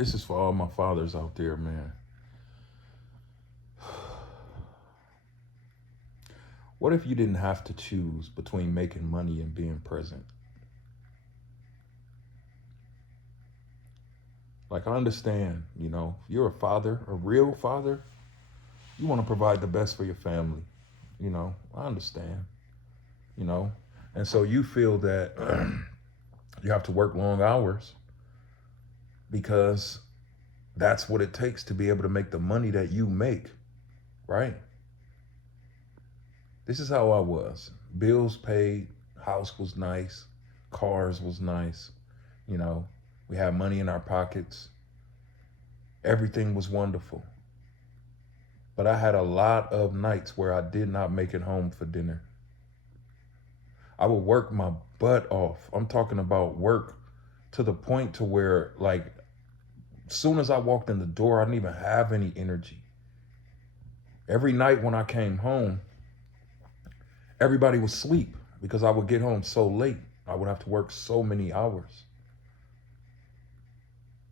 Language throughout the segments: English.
This is for all my fathers out there, man. What if you didn't have to choose between making money and being present? Like, I understand, if you're a father, a real father, you want to provide the best for your family. I understand, you know. And so you feel that you have to work long hours because that's what it takes to be able to make the money that you make, right? This is how I was. Bills paid, house was nice, cars was nice, you know. We had money in our pockets. Everything was wonderful. But I had a lot of nights where I did not make it home for dinner. I would work my butt off. I'm talking about work to the point to where, like, as soon as I walked in the door, I didn't even have any energy. Every night when I came home, everybody was asleep because I would get home so late. I would have to work so many hours.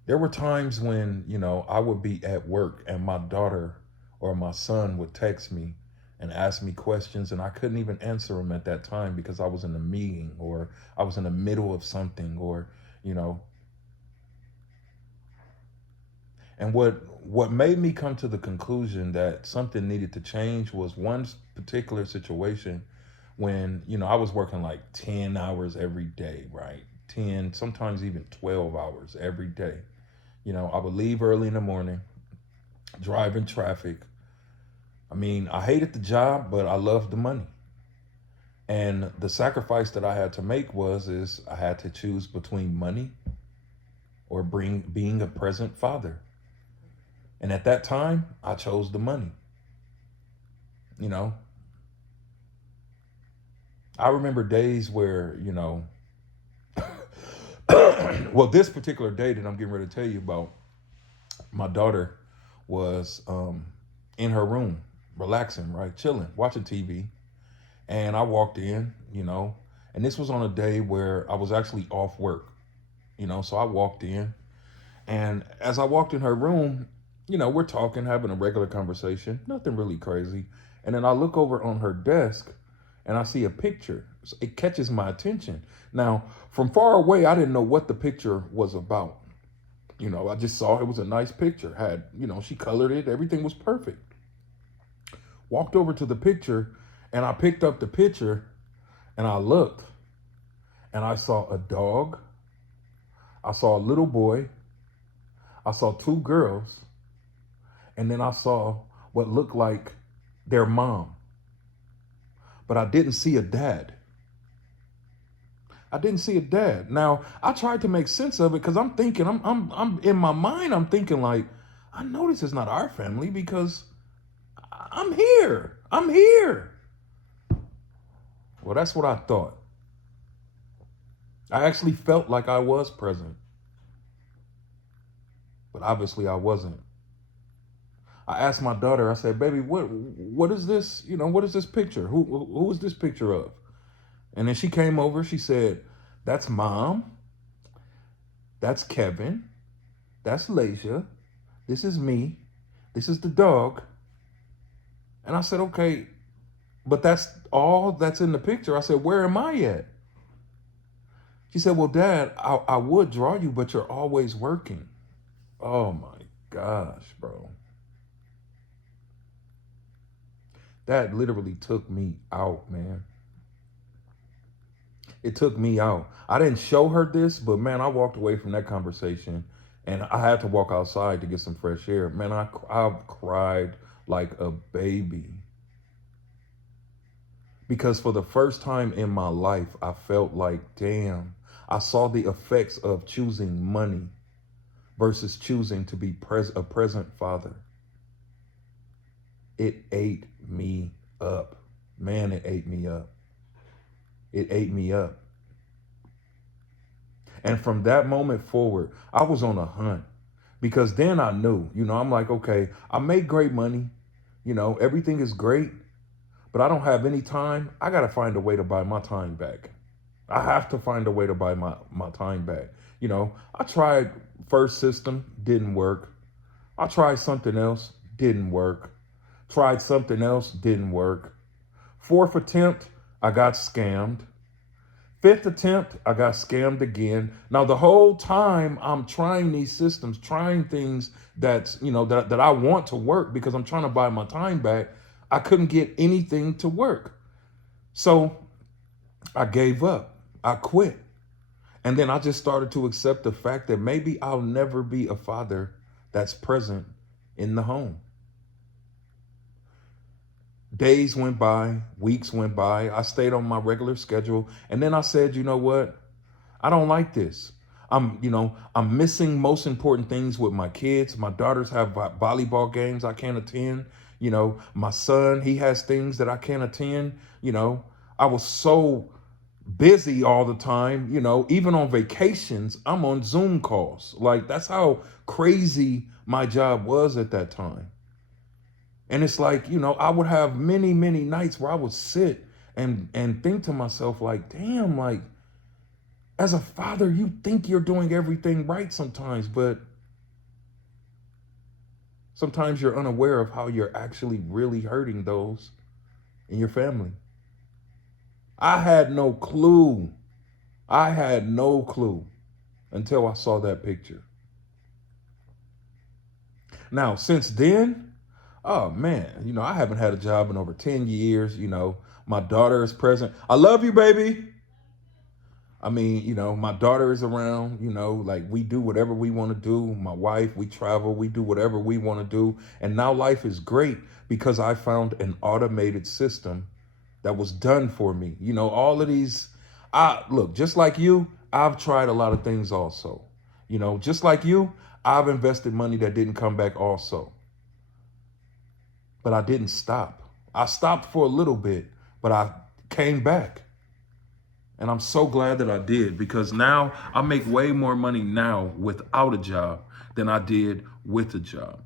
There were times when, I would be at work and my daughter or my son would text me and ask me questions, and I couldn't even answer them at that time because I was in a meeting or I was in the middle of something, or, you know. And what made me come to the conclusion that something needed to change was one particular situation when, I was working like 10 hours every day, right? 10, sometimes even 12 hours every day. I would leave early in the morning, drive in traffic. I mean, I hated the job, but I loved the money. And the sacrifice that I had to make is I had to choose between money or being a present father. And at that time, I chose the money. You know, I remember days where, well, this particular day that I'm getting ready to tell you about, my daughter was in her room, relaxing, right, chilling, watching TV. And I walked in, and this was on a day where I was actually off work, so I walked in. And as I walked in her room, we're talking, having a regular conversation, nothing really crazy. And then I look over on her desk and I see a picture. It catches my attention. Now, from far away, I didn't know what the picture was about. I just saw it was a nice picture. Had, she colored it, everything was perfect. Walked over to the picture and I picked up the picture and I looked and I saw a dog. I saw a little boy. I saw two girls. And then I saw what looked like their mom. But I didn't see a dad. I didn't see a dad. Now, I tried to make sense of it because I'm thinking, I'm in my mind, I'm thinking like, I know this is not our family because I'm here. I'm here. Well, that's what I thought. I actually felt like I was present, but obviously I wasn't. I asked my daughter, I said, baby, what is this? What is this picture? Who is this picture of? And then she came over, she said, that's mom, that's Kevin, that's Laisha, this is me, this is the dog. And I said, okay, but that's all that's in the picture. I said, where am I at? She said, well, Dad, I would draw you, but you're always working. Oh my gosh, bro. That literally took me out, man. It took me out. I didn't show her this, but man, I walked away from that conversation and I had to walk outside to get some fresh air. Man, I cried like a baby. Because for the first time in my life, I felt like, damn, I saw the effects of choosing money versus choosing to be a present father. It ate me up. Man, it ate me up. It ate me up. And from that moment forward, I was on a hunt because then I knew, I'm like, okay, I make great money. Everything is great, but I don't have any time. I got to find a way to buy my time back. I have to find a way to buy my time back. I tried first system, didn't work. I tried something else, didn't work. Tried something else, didn't work. Fourth attempt, I got scammed. Fifth attempt, I got scammed again. Now the whole time I'm trying these systems, trying things that I want to work because I'm trying to buy my time back, I couldn't get anything to work. So I gave up. I quit. And then I just started to accept the fact that maybe I'll never be a father that's present in the home. Days went by, weeks went by. I stayed on my regular schedule. And then I said, you know what? I don't like this. I'm missing most important things with my kids. My daughters have volleyball games I can't attend. My son, he has things that I can't attend. I was so busy all the time, even on vacations, I'm on Zoom calls. Like that's how crazy my job was at that time. And it's like, I would have many, many nights where I would sit and think to myself, like, damn, like, as a father, you think you're doing everything right sometimes, but sometimes you're unaware of how you're actually really hurting those in your family. I had no clue. I had no clue until I saw that picture. Now, since then, oh man, I haven't had a job in over 10 years. My daughter is present. I love you, baby. I mean, my daughter is around, like we do whatever we want to do. My wife, we travel, we do whatever we want to do. And now life is great because I found an automated system that was done for me. All of these, look, just like you, I've tried a lot of things also. Just like you, I've invested money that didn't come back also. But I didn't stop. I stopped for a little bit, but I came back. And I'm so glad that I did because now I make way more money now without a job than I did with a job.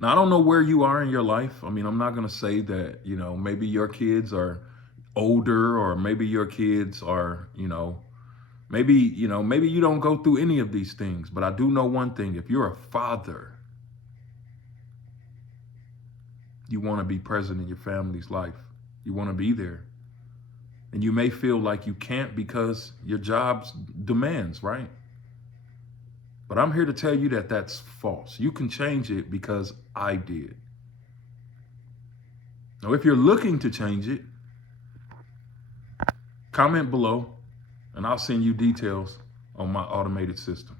Now, I don't know where you are in your life. I mean, I'm not going to say that, maybe your kids are older or maybe your kids are, maybe you don't go through any of these things. But I do know one thing. If you're a father, you want to be present in your family's life. You want to be there. And you may feel like you can't because your job's demands, right? But I'm here to tell you that that's false. You can change it because I did. Now, if you're looking to change it, comment below and I'll send you details on my automated system.